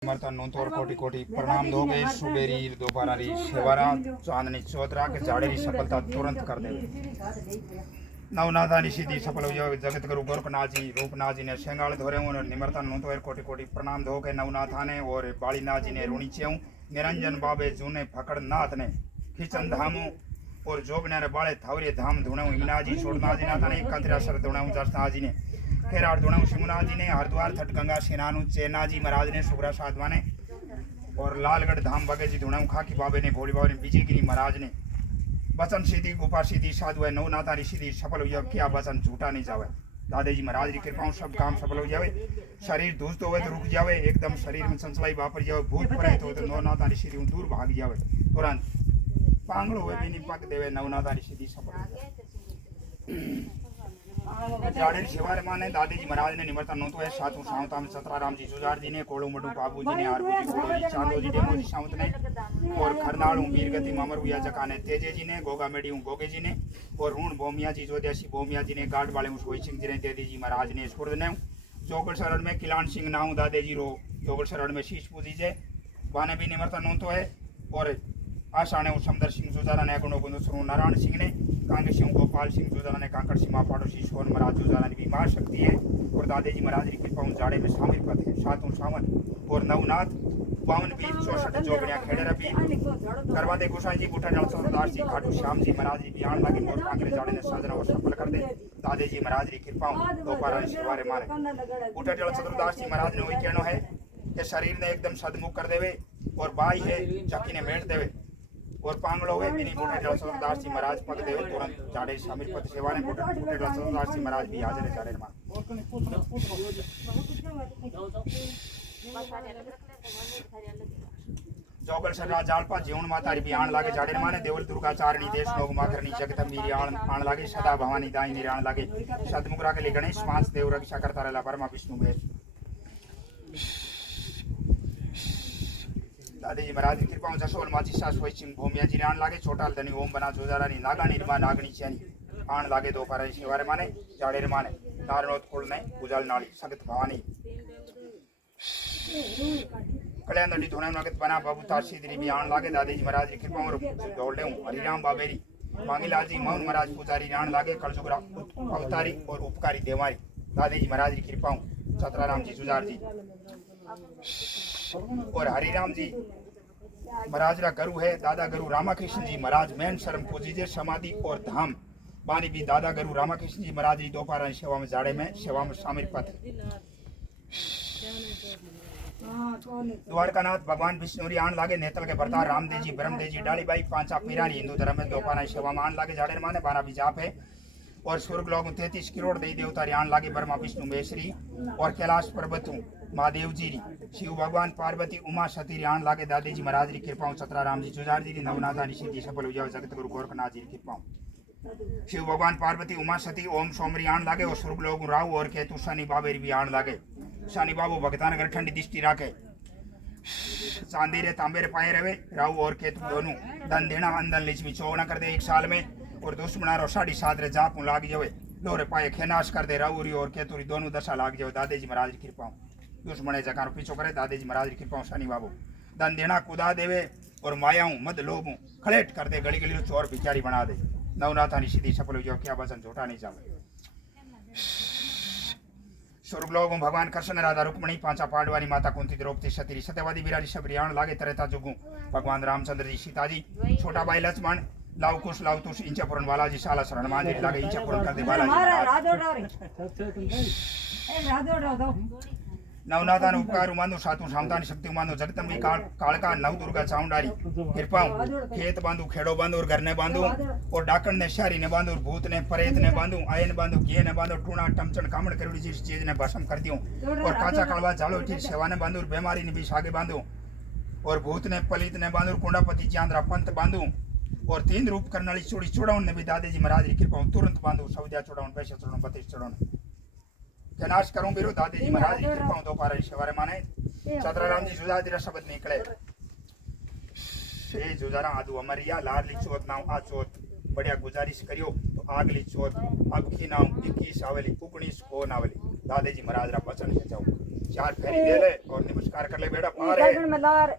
समर्थन नोंतोर कोटि कोटि प्रणाम दोगे सुबेरी दोपहर सेवारा चांदनी चौधरा के जाड़ेरी सफलता तुरंत कर दे। नवनाथानी सीधी सफल हो जाओ जगत गुरु गोरखनाथ जी रूपनाथ जी ने शेंगाल धोरे और निमर्तन नोंतोर कोटि कोटि प्रणाम दो के नवनाथा ने और बालीनाथ जी ने ऋणी चेऊ निरंजन बाबे जूने फकड़ नाथ ने खिचन धामू और जोगने बाले थावरे धाम धुणऊ हिमना जी छोड़ना जी नाथा ने कंतरा सर धुणऊ जरता जी ने खेराड़ धुणऊ शिमुनाथ जी ने हरिद्वार थट गंगा सेनानु चेना जी महाराज ने सुग्रा साधवा ने और लालगढ़ धाम बगे जी धुणऊ खाकी बाबे ने भोली बाबा ने विजयगिरी महाराज ने वचन सीधी गुफा सीधी साधु है नवनाथा सीधी सफल हो क्या वचन झूठा नहीं जावे। दादा जी महाराज की कृपा सब काम सफल हो जावे। शरीर धूसतो हो तो रुक जावे एकदम शरीर में संचलाई वापर जावे भूत प्रेत हो तो नवनाथा सीधी दूर भाग जावे तुरंत पांगड़ो हुए भी नहीं पक देवे नवनाथा सीधी सफल जाड़े शिवारे माने दादी जी महाराज ने निमर्तन नोतो है सातु सावता में सतराराम जी जुजार जी ने कोड़ू मडू बाबू जी ने आरबू जी कोड़ू जी चांदो जी डेमो जी सावंत ने और खरनाड़ू वीरगति मामर हुआ जका ने तेजे जी ने गोगा मेडी गोगे जी ने और रून भोमिया जी जोदेसी भोमिया जी ने गार्ड वाले सोई सिंह जी ने देदी जी महाराज ने सुरद ने जोगड़ शरण में किलान सिंह नाऊ दादे जी रो जोगड़ शरण में शीश पूजी जे बाने भी निमर्तन नोतो है और आशा ने समदर सिंह जुजारा ने गुणो गुंदो सुरु नारायण सिंह ने कांगे सिंह गोपाल सिंह जुजारा ने कांकड़ सीमा पाड़ोसी सोन महाराज जुजारा ने बीमार शक्ति है और दादे जी महाराज की कृपा जाड़े में शामिल पद है सातों सावन और नवनाथ बावन बीर 64 जोगड़िया खेड़ेरा बीर करवादे गोसाई जी बूटा जल सरदार जी खाटू श्याम जी महाराज जी बिहान लागे और कांगरे जाड़े ने साजना और सफल कर दे। दादे जी महाराज की कृपा दोपहर शिवारे मारे बूटा जल सरदार जी महाराज ने वही कहनो है कि शरीर ने एकदम सदमुख कर देवे और बाई है चकी ने मेट देवे और पांगड़ो हुए बिनी बूटे जल सरदार जी महाराज पग देवे तुरंत जाड़े शामिल पद सेवा ने बूटे जल सरदार जी महाराज भी हाजिर है जाड़े में जोगल सरा जालपा जीवन माता री बिहान लागे जाड़े माने देवल दुर्गा चारणी देश लोग माकरनी जगत मीरी आण लागे सदा भवानी दाई मीरी आण लागे सतमुगरा के लिए गणेश मांस देव रक्षा करता रहला परमा विष्णु में दादी जी महाराज की कृपा जसोल माची सास होई सिंह भूमिया जी आण लागे छोटाल धनी ओम बना जोजारानी नागा निर्मा नागनी चैनी आण लागे दोपहर शिवारे माने जाड़े माने नारनोत कुल ने गुजल नाली सगत भवानी कल्याण दी धोने नगत बना बाबू तार सीधरी भी आण लागे दादी जी महाराज की कृपा और दौड़ ले हरिराम बाबेरी मांगीलाल जी मोहन महाराज पुजारी आण लागे कलजुगरा अवतारी और उपकारी देवारी दादी जी महाराज की कृपा सतराराम जी जुजार जी और हरिराम जी महाराज रा गुरु है दादा गुरु रामाकृष्ण जी महाराज मैन शर्म पूजी जे समाधि और धाम बानी भी दादा गुरु रामाकृष्ण जी महाराज जी दोपहर सेवा में जाड़े में सेवा में शामिल पद द्वारकानाथ भगवान विष्णुरी आण लागे नेतल के भरतार रामदेव जी ब्रह्मदेव जी डालीबाई पांचा पीरानी हिंदू धर्म में दोपहर सेवा में आण लागे जाड़े माने 12 भी जाप है और स्वर्ग लोग 33 करोड़ देवी देवता आण लागे ब्रह्मा विष्णु महेश्वरी और कैलाश पर्वत महादेव जी शिव भगवान पार्वती उमा सती आण लागे दादी जी महाराज की कृपा सतराराम जी जुजार जी नवनाथा सीधी सफल हो जाओ जगत गुरु गोरखनाथ जी की कृपा शिव भगवान पार्वती उमा सती ओम सोमरी आण लागे और स्वर्ग लोग राहु और केतु शनि बाबेरी भी आण लागे शनि बाबू भगतान अगर ठंडी दृष्टि राखे चांदी रे तांबे रे पाए रहे राहु और केतु दोनों धन देना अंदर लिचमी चौगना कर दे एक साल में और दुश्मना रो 7.5 रे जापू लाग जावे लोरे पाए खेनाश कर दे राहुरी और केतुरी दोनों दशा लाग जावे दादी जी महाराज की कृपा दुश्मने जकारो पीछो करे दादी जी महाराज की कृपा शनि बाबू धन देना कुदा देवे और मायाऊं मद लोभू खलेट कर दे गली गली चोर भिखारी बना दे नवनाथा सीधी सफल हो जाओ क्या वचन झूठा नहीं जावे। स्वर्ग लोग भगवान कृष्ण राधा रुक्मणी पांचा पांडवानी माता कुंती द्रौपदी सती सत्यवादी बिरारी सब रियाण लागे तरता जुगू भगवान रामचंद्र जी सीता जी छोटा भाई लक्ष्मण लावकुश लावतुश इंचापुरन बालाजी शाला शरण मांझी लागे इंचापुरन कर दे बालाजी नवनाथा उपकार मानो सातु सामतानी शक्ति मानो जगदम्बी कालका नव दुर्गा चामुंडारी कृपा खेत बांधू खेड़ो बांधू और घर ने बांधू और डाकण ने शहरी ने बांधू भूत ने परेत ने बांधू आयन बांधू घी ने बांधू टूणा टमचन कामड़ करोड़ी जिस चीज ने भस्म कर दियो और काचा कालवा झालो ठीक सेवा ने बांधू बीमारी ने भी सागे बांधू और भूत ने पलित ने बांधू कुंडापति चांद्रा पंत बांधू और 3 रूप करनाली चूड़ी चुड़ाउन ने भी दादी जी महाराज की कृपा तुरंत बांधू सौद्या चुड़ाउन पैसे चुड़ाउन 32 चुड़ाउन नाश करूं बिरो दादी जी महाराज की कृपा दोपहर शिवारे माने सतराराम जी जुजार जी शब्द निकले से जुजारा आदू अमरिया लाडली चौथ नाम आ चौथ बढ़िया गुजारिश करियो तो आगली चौथ अब की नाम 21 आवेली 19 को नावेली दादी जी महाराज रा वचन है जाओ। चार फेरी दे ले और नमस्कार कर ले बेटा पार है गगन मलार